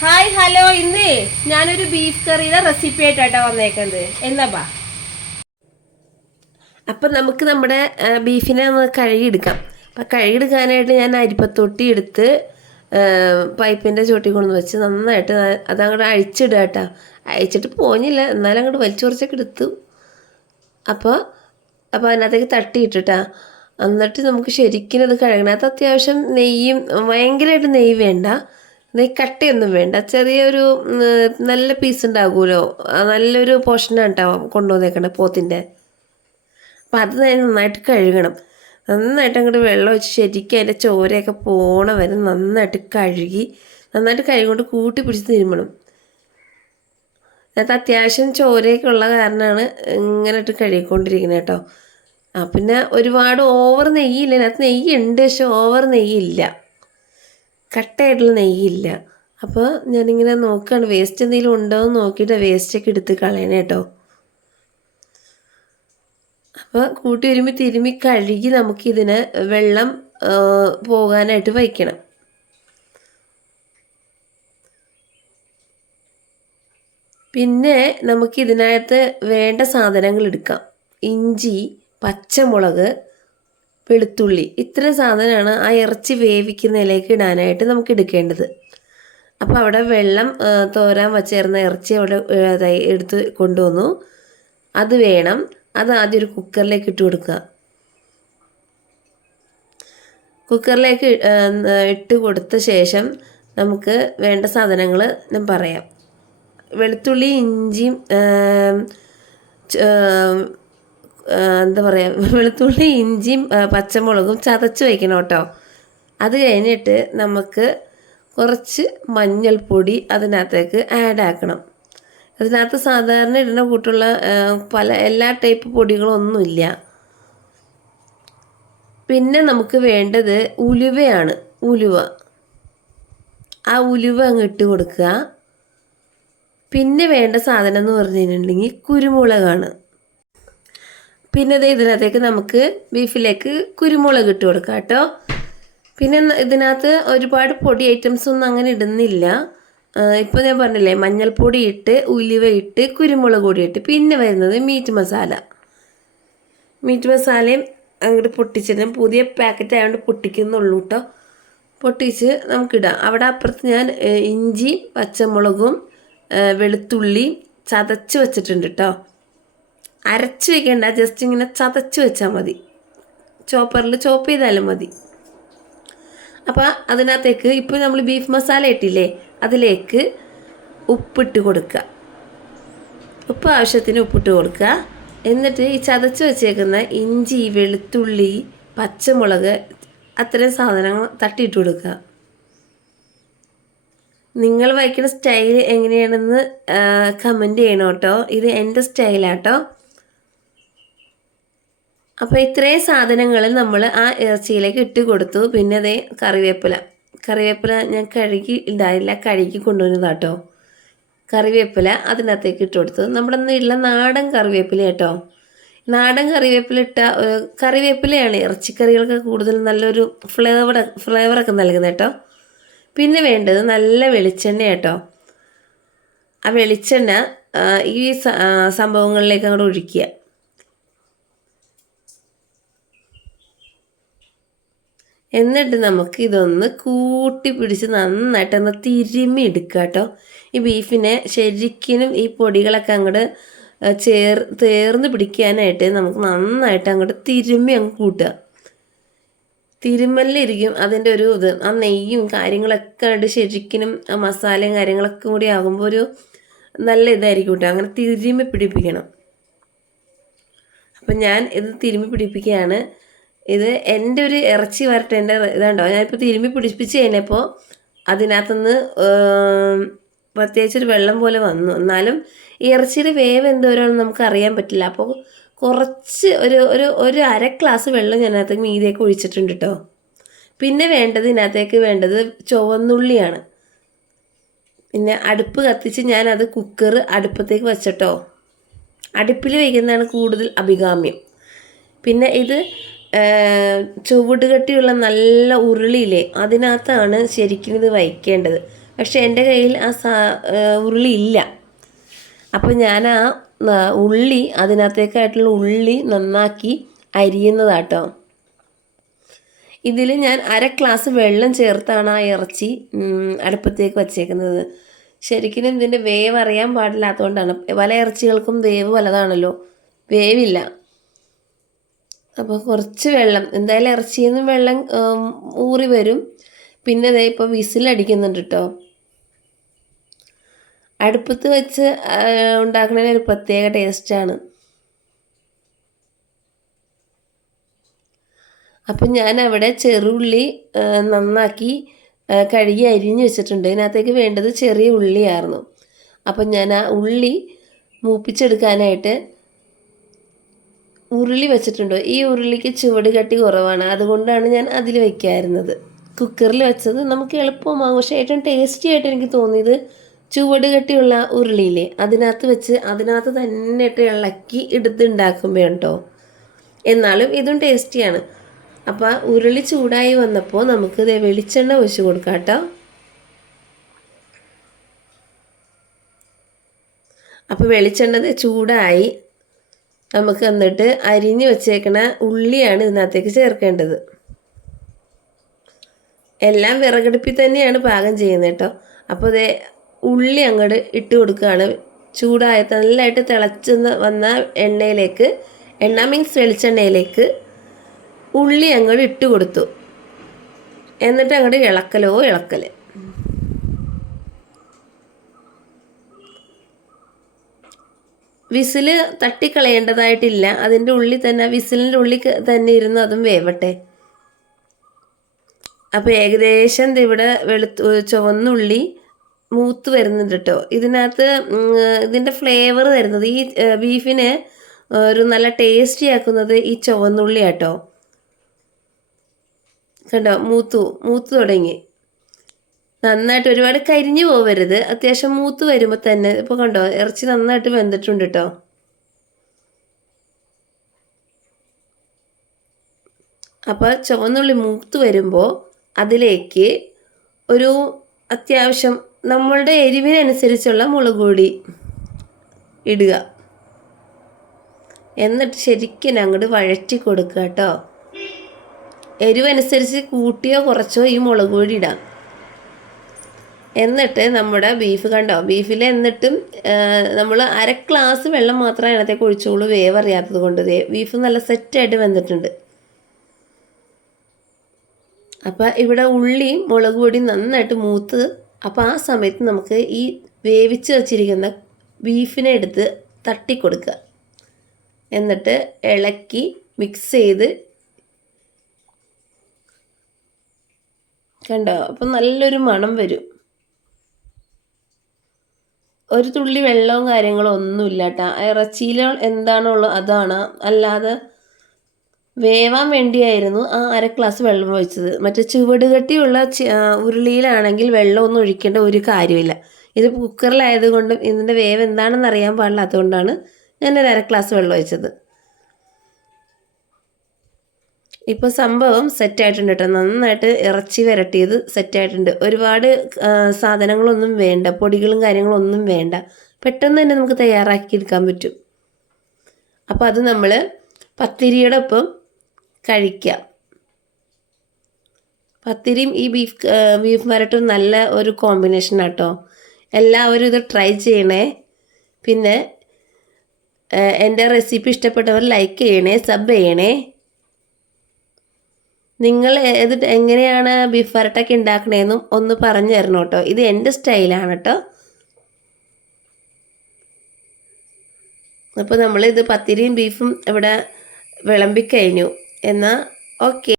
Hi hello ഇന്ന് ഞാനൊരു beef കറിയുടെ റെസിപ്പി ആയിട്ടാണ് വന്നേക്കുന്നത് എന്നാ. അപ്പം നമുക്ക് നമ്മുടെ ബീഫിനെ ഒന്ന് കഴുകിയെടുക്കാം. അപ്പം കഴുകിയെടുക്കാനായിട്ട് ഞാൻ അരിപ്പത്തൊട്ടി എടുത്ത് പൈപ്പിൻ്റെ ചോട്ടി കൊണ്ടു വെച്ച് നന്നായിട്ട് അതങ്ങോട്ട് അഴിച്ചിടുക കേട്ടോ. അഴിച്ചിട്ട് പോഞ്ഞില്ല, എന്നാലും അങ്ങോട്ട് വലിച്ചു കുറച്ചൊക്കെ എടുത്തു. അപ്പോൾ അതിനകത്തേക്ക് തട്ടിയിട്ടിട്ടാ. എന്നിട്ട് നമുക്ക് ശരിക്കും അത് കഴുകണം. അത് അത്യാവശ്യം നെയ്യും, ഭയങ്കരമായിട്ട് നെയ്യ് വേണ്ട, നെയ്യ് കട്ടയൊന്നും വേണ്ട, ചെറിയൊരു നല്ല പീസ് ഉണ്ടാകുമല്ലോ, നല്ലൊരു പോർഷനാണ് കേട്ടോ കൊണ്ടുവന്നേക്കണേ പോത്തിൻ്റെ. അപ്പം അത് നന്നായിട്ട് കഴുകണം. നന്നായിട്ട് അങ്ങോട്ട് വെള്ളം ഒഴിച്ച് ശരിക്കും അതിൻ്റെ ചോരയൊക്കെ പോണ വരെ നന്നായിട്ട് കഴുകിക്കൊണ്ട് കൂട്ടി പിടിച്ച് തിരുമ്മണം. അതിനകത്ത് അത്യാവശ്യം ചോരയൊക്കെ ഉള്ള കാരണമാണ് ഇങ്ങനെ ഇട്ട് കഴുകിക്കൊണ്ടിരിക്കുന്നത് കേട്ടോ. പിന്നെ ഒരുപാട് ഓവർ നെയ്യില്ല, അതിനകത്ത് നെയ്യുണ്ട്, പക്ഷെ ഓവർ നെയ്യില്ല, കട്ടയായിട്ടുള്ള നെയ്യില്ല. അപ്പോൾ ഞാനിങ്ങനെ നോക്കുകയാണ് വേസ്റ്റ് എന്തെങ്കിലും ഉണ്ടോ എന്ന് നോക്കിയിട്ട് വേസ്റ്റൊക്കെ എടുത്ത് കളയണേ കേട്ടോ. അപ്പോൾ കൂട്ടി തിരുമ്മി കഴുകി നമുക്കിതിന് വെള്ളം പോകാനായിട്ട് വയ്ക്കണം. പിന്നെ നമുക്കിതിനകത്ത് വേണ്ട സാധനങ്ങൾ എടുക്കാം. ഇഞ്ചി, പച്ചമുളക്, വെളുത്തുള്ളി, ഇത്രയും സാധനമാണ് ആ ഇറച്ചി വേവിക്കുന്നതിലേക്ക് ഇടാനായിട്ട് നമുക്ക് എടുക്കേണ്ടത്. അപ്പോൾ അവിടെ വെള്ളം തോരാൻ വച്ചേർന്ന ഇറച്ചി അവിടെ എടുത്ത് കൊണ്ടുവന്നു. അത് വേണം. അത് ആദ്യം ഒരു കുക്കറിലേക്ക് ഇട്ട് കൊടുക്കുക. കുക്കറിലേക്ക് ഇട്ട് കൊടുത്ത ശേഷം നമുക്ക് വേണ്ട സാധനങ്ങൾ ഞാൻ പറയാം. വെളുത്തുള്ളി, ഇഞ്ചിയും എന്താ പറയുക, വെളുത്തുള്ളി, ഇഞ്ചിയും പച്ചമുളകും ചതച്ച് വയ്ക്കണം കേട്ടോ. അത് കഴിഞ്ഞിട്ട് നമുക്ക് കുറച്ച് മഞ്ഞൾപ്പൊടി അതിനകത്തേക്ക് ആഡ് ആക്കണം. അതിനകത്ത് സാധാരണ ഇടുന്ന കൂട്ടുള്ള എല്ലാ ടൈപ്പ് പൊടികളൊന്നുമില്ല. പിന്നെ നമുക്ക് വേണ്ടത് ഉലുവയാണ്. ആ ഉലുവ അങ്ങ് ഇട്ട് കൊടുക്കുക. പിന്നെ വേണ്ട സാധനം എന്ന് പറഞ്ഞു കഴിഞ്ഞിട്ടുണ്ടെങ്കിൽ കുരുമുളകാണ്. പിന്നെ ഇതിനകത്തേക്ക് നമുക്ക് ബീഫിലേക്ക് കുരുമുളക് ഇട്ട് കൊടുക്കാം കേട്ടോ. പിന്നെ ഇതിനകത്ത് ഒരുപാട് പൊടി ഐറ്റംസ് ഒന്നും അങ്ങനെ ഇടുന്നില്ല. ഇപ്പോൾ ഞാൻ പറഞ്ഞില്ലേ, മഞ്ഞൾപ്പൊടി ഇട്ട്, ഉലുവ ഇട്ട്, കുരുമുളക് പൊടി ഇട്ട്, പിന്നെ വരുന്നത് മീറ്റ് മസാലയും അങ്ങോട്ട് പൊട്ടിച്ചിട്ട്, പുതിയ പാക്കറ്റ് ആയതുകൊണ്ട് പൊട്ടിക്കുന്നുള്ളൂ കേട്ടോ. പൊട്ടിച്ച് നമുക്കിടാം. അവിടെ അപ്പുറത്ത് ഞാൻ ഇഞ്ചി, പച്ചമുളകും വെളുത്തുള്ളി ചതച്ച് വെച്ചിട്ടുണ്ട് കേട്ടോ. അരച്ച് വയ്ക്കേണ്ട, ജസ്റ്റ് ഇങ്ങനെ ചതച്ച് വെച്ചാൽ മതി, ചോപ്പറിൽ ചോപ്പ് ചെയ്താലും മതി. അപ്പോൾ അതിനകത്തേക്ക് ഇപ്പോൾ നമ്മൾ ബീഫ് മസാല ഇട്ടില്ലേ, അതിലേക്ക് ഉപ്പിട്ട് കൊടുക്കുക. ഉപ്പ് ആവശ്യത്തിന് ഉപ്പിട്ട് കൊടുക്കുക. എന്നിട്ട് ഈ ചതച്ച് വെച്ചേക്കുന്ന ഇഞ്ചി, വെളുത്തുള്ളി, പച്ചമുളക്, അത്തരം സാധനങ്ങൾ തട്ടിയിട്ട് കൊടുക്കുക. നിങ്ങൾ വയ്ക്കുന്ന സ്റ്റൈൽ എങ്ങനെയാണെന്ന് കമൻറ്റ് ചെയ്യണം കേട്ടോ. ഇത് എൻ്റെ സ്റ്റൈലാട്ടോ. അപ്പോൾ ഇത്രയും സാധനങ്ങൾ നമ്മൾ ആ ഇറച്ചിയിലേക്ക് ഇട്ട് കൊടുത്തു. പിന്നെ അതേ കറിവേപ്പില ഞാൻ കഴുകി കൊണ്ടുവന്നതാട്ടോ. കറിവേപ്പില അതിനകത്തേക്ക് ഇട്ട് കൊടുത്തു. നമ്മുടെ ഉള്ള നാടൻ കറിവേപ്പില കേട്ടോ. നാടൻ കറിവേപ്പിലയാണ് ഇറച്ചിക്കറികൾക്ക് കൂടുതൽ നല്ലൊരു ഫ്ലേവറൊക്കെ നൽകുന്നത് കേട്ടോ. പിന്നെ വേണ്ടത് നല്ല വെളിച്ചെണ്ണ കേട്ടോ. ആ വെളിച്ചെണ്ണ ഈ സംഭവങ്ങളിലേക്ക് അങ്ങോട്ട് ഒഴിക്കുക. എന്നിട്ട് നമുക്ക് ഇതൊന്ന് കൂട്ടി പിടിച്ച് നന്നായിട്ടൊന്ന് തിരുമ്മി എടുക്കുക കേട്ടോ. ഈ ബീഫിനെ ശരിക്കും ഈ പൊടികളൊക്കെ അങ്ങോട്ട് ചേർന്ന് പിടിക്കാനായിട്ട് നമുക്ക് നന്നായിട്ട് അങ്ങോട്ട് തിരുമ്മി അങ്ങ് കൂട്ടുക. തിരുമ്മലിരിക്കും അതിൻ്റെ ഒരു ഇത്, ആ നെയ്യും കാര്യങ്ങളൊക്കെ ആയിട്ട് ശരിക്കും ആ മസാലയും കാര്യങ്ങളൊക്കെ കൂടി ആകുമ്പോൾ ഒരു നല്ല ഇതായിരിക്കും കേട്ടോ. അങ്ങനെ തിരുമ്മി പിടിപ്പിക്കണം. അപ്പം ഞാൻ ഇത് തിരുമ്മി പിടിപ്പിക്കുകയാണ്. ഇത് എൻ്റെ ഒരു ഇറച്ചി വരട്ടേൻ്റെ ഇതുണ്ടോ. ഞാനിപ്പോൾ തിരുമ്മി പിടിപ്പിച്ച് കഴിഞ്ഞപ്പോൾ അതിനകത്തുനിന്ന് പ്രത്യേകിച്ചൊരു വെള്ളം പോലെ വന്നു. എന്നാലും ഈ ഇറച്ചിയുടെ വേവ് എന്തോരാണെന്ന് നമുക്ക് അറിയാൻ പറ്റില്ല. അപ്പോൾ കുറച്ച് ഒരു അര ഗ്ലാസ് വെള്ളം ഞാൻ അതിനകത്ത് മീതിയൊക്കെ ഒഴിച്ചിട്ടുണ്ട് കേട്ടോ. പിന്നെ ഇതിനകത്തേക്ക് വേണ്ടത് ചുവന്നുള്ളിയാണ്. പിന്നെ അടുപ്പ് കത്തിച്ച് ഞാനത് കുക്കർ അടുപ്പത്തേക്ക് വെച്ചിട്ടോ. അടുപ്പിൽ വയ്ക്കുന്നതാണ് കൂടുതൽ അഭികാമ്യം. പിന്നെ ഇത് ചുവട് കട്ടിയുള്ള നല്ല ഉരുളിയില്ലേ, അതിനകത്താണ് ശരിക്കും ഇത് വയ്ക്കേണ്ടത്. പക്ഷേ എൻ്റെ കയ്യിൽ ആ ഉരുളി ഇല്ല. അപ്പോൾ ഞാൻ ആ ഉള്ളി അതിനകത്തേക്കായിട്ടുള്ള ഉള്ളി നന്നാക്കി അരിയുന്നതാട്ടോ. ഇതിൽ ഞാൻ 1/2 ഗ്ലാസ് വെള്ളം ചേർത്താണ് ആ ഇറച്ചി അടുപ്പത്തേക്ക് വച്ചേക്കുന്നത്. ശരിക്കും ഇതിൻ്റെ വേവ് അറിയാൻ പാടില്ലാത്തതുകൊണ്ടാണ്. പല ഇറച്ചികൾക്കും വേവ് പലതാണല്ലോ, വേവില്ല. അപ്പോൾ കുറച്ച് വെള്ളം, എന്തായാലും ഇറച്ചിയിൽ നിന്ന് വെള്ളം ഊറി വരും. പിന്നെ ദേ ഇപ്പോൾ വിസിലടിക്കുന്നുണ്ട് കേട്ടോ. അടുപ്പത്ത് വെച്ച് ഉണ്ടാക്കുന്നതിന് ഒരു പ്രത്യേക ടേസ്റ്റാണ്. അപ്പം ഞാൻ അവിടെ ചെറുള്ളി നന്നാക്കി കഴുകി അരിഞ്ഞ് വെച്ചിട്ടുണ്ട്. ഇതിനകത്തേക്ക് വേണ്ടത് ചെറിയ ഉള്ളിയായിരുന്നു. അപ്പം ഞാൻ ആ ഉള്ളി മൂപ്പിച്ചെടുക്കാനായിട്ട് ഉരുളി വെച്ചിട്ടുണ്ട്. ഈ ഉരുളിക്ക് ചുവട് കട്ടി കുറവാണ്, അതുകൊണ്ടാണ് ഞാൻ അതിൽ വയ്ക്കാറുള്ളത്. കുക്കറിൽ വെച്ചത് നമുക്ക് എളുപ്പമാകും. പക്ഷേ ഏറ്റവും ടേസ്റ്റി ആയിട്ട് എനിക്ക് തോന്നിയത് ചുവട് കട്ടിയുള്ള ഉരുളിയില്ലേ, അതിനകത്ത് വെച്ച് അതിനകത്ത് തന്നെ ഇട്ട് ഇളക്കി എടുത്തുണ്ടാക്കുമ്പോൾ കേട്ടോ. എന്നാലും ഇതും ടേസ്റ്റിയാണ്. അപ്പോൾ ഉരുളി ചൂടായി വന്നപ്പോൾ നമുക്ക് വെളിച്ചെണ്ണ ഒഴിച്ച് കൊടുക്കാം കേട്ടോ. അപ്പോൾ വെളിച്ചെണ്ണ ചൂടായി. നമുക്ക് എന്നിട്ട് അരിഞ്ഞ് വെച്ചേക്കണ ഉള്ളിയാണ് ഇതിനകത്തേക്ക് ചേർക്കേണ്ടത്. എല്ലാം വിറകടുപ്പിൽ തന്നെയാണ് പാകം ചെയ്യുന്നത് കേട്ടോ. അപ്പോൾ ഉള്ളി അങ്ങോട്ട് ഇട്ട് കൊടുക്കുകയാണ്. ചൂടായ നല്ലതായിട്ട് തിളച്ച് വന്ന എണ്ണയിലേക്ക്, എണ്ണ മീൻസ് വെളിച്ചെണ്ണയിലേക്ക് ഉള്ളി അങ്ങോട്ട് ഇട്ട് കൊടുത്തു. എന്നിട്ട് അങ്ങോട്ട് ഇളക്കൽ. വിസിൽ തട്ടിക്കളയേണ്ടതായിട്ടില്ല. അതിൻ്റെ ഉള്ളിൽ തന്നെ, വിസിലിൻ്റെ ഉള്ളിൽ തന്നെ ഇരുന്ന് അതും വേവട്ടെ. അപ്പോൾ ഏകദേശം ഇവിടെ ചുവന്നുള്ളി മൂത്ത് വരുന്നുണ്ട് കേട്ടോ. ഇതിനകത്ത് ഇതിൻ്റെ ഫ്ലേവർ തരുന്നത്, ഈ ബീഫിനെ ഒരു നല്ല ടേസ്റ്റി ആക്കുന്നത് ഈ ചുവന്നുള്ളി കേട്ടോ. കണ്ടോ, മൂത്ത് തുടങ്ങി. നന്നായിട്ട് ഒരുപാട് കരിഞ്ഞു പോകരുത്, അത്യാവശ്യം മൂത്ത് വരുമ്പോൾ തന്നെ. ഇപ്പോൾ കണ്ടോ, ഇറച്ചി നന്നായിട്ട് വെന്തിട്ടുണ്ട് കേട്ടോ. അപ്പോൾ ചുവന്നുള്ളി മൂത്ത് വരുമ്പോൾ അതിലേക്ക് ഒരു അത്യാവശ്യം നമ്മളുടെ എരിവിനനുസരിച്ചുള്ള മുളക് പൊടി ഇടുക. എന്നിട്ട് ശരിക്കും അങ്ങോട്ട് വഴറ്റി കൊടുക്കുക കേട്ടോ. എരിവനുസരിച്ച് കൂട്ടിയോ കുറച്ചോ ഈ മുളക് പൊടി ഇടാം. എന്നിട്ട് നമ്മുടെ ബീഫ് കണ്ടോ, ബീഫിൽ എന്നിട്ടും നമ്മൾ 1/2 ഗ്ലാസ് വെള്ളം മാത്രമേ അതിനകത്തേക്ക് ഒഴിച്ചോളൂ, വേവറിയാത്തത് കൊണ്ട്. ബീഫ് നല്ല സെറ്റായിട്ട് വെന്തിട്ടുണ്ട്. അപ്പോൾ ഇവിടെ ഉള്ളി മുളക് പൊടി നന്നായിട്ട് മൂത്ത്. അപ്പോൾ ആ സമയത്ത് നമുക്ക് ഈ വേവിച്ച് വച്ചിരിക്കുന്ന ബീഫിനെ എടുത്ത് തട്ടിക്കൊടുക്കുക. എന്നിട്ട് ഇളക്കി മിക്സ് ചെയ്ത്, കണ്ടോ, അപ്പം നല്ലൊരു മണം വരും. ഒരു തുള്ളി വെള്ളവും കാര്യങ്ങളും ഒന്നുമില്ല കേട്ടോ. ഇറച്ചിയിൽ എന്താണുള്ളത് അതാണ്, അല്ലാതെ വേവാൻ വേണ്ടിയായിരുന്നു ആ 1/2 ഗ്ലാസ് വെള്ളം ഒഴിച്ചത്. മറ്റേ ചുവട് കട്ടിയുള്ള ഉരുളിയിലാണെങ്കിൽ വെള്ളമൊന്നും ഒഴിക്കേണ്ട ഒരു കാര്യമില്ല. ഇത് കുക്കറിലായതുകൊണ്ടും ഇതിൻ്റെ വേവ് എന്താണെന്ന് അറിയാൻ പാടില്ലാത്തതുകൊണ്ടാണ് ഞാനൊരു 1/2 ഗ്ലാസ് വെള്ളം ഒഴിച്ചത്. ഇപ്പോൾ സംഭവം സെറ്റായിട്ടുണ്ട് കേട്ടോ. നന്നായിട്ട് ഇറച്ചി വരട്ടിയത് സെറ്റായിട്ടുണ്ട്. ഒരുപാട് സാധനങ്ങളൊന്നും വേണ്ട, പൊടികളും കാര്യങ്ങളൊന്നും വേണ്ട. പെട്ടെന്ന് തന്നെ നമുക്ക് തയ്യാറാക്കിയെടുക്കാൻ പറ്റും. അപ്പോൾ അത് നമ്മൾ പത്തിരിയുടെ ഒപ്പം കഴിക്കാം. പത്തിരിയും ഈ ബീഫ് വരട്ടും നല്ല ഒരു കോമ്പിനേഷൻ ആട്ടോ. എല്ലാവരും ഇത് ട്രൈ ചെയ്യണേ. പിന്നെ എൻ്റെ റെസിപ്പി ഇഷ്ടപ്പെട്ടവർ ലൈക്ക് ചെയ്യണേ, സബ് ചെയ്യണേ. നിങ്ങൾ എങ്ങനെയാണ് ബീഫ് വരട്ടൊക്കെ ഉണ്ടാക്കണേന്നും ഒന്ന് പറഞ്ഞു തരണം കേട്ടോ. ഇത് എൻ്റെ സ്റ്റൈലാണ് കേട്ടോ. അപ്പോൾ നമ്മളിത് പത്തിരിയും ബീഫും ഇവിടെ വിളമ്പിക്കഴിഞ്ഞു. എന്നാൽ ഓക്കെ.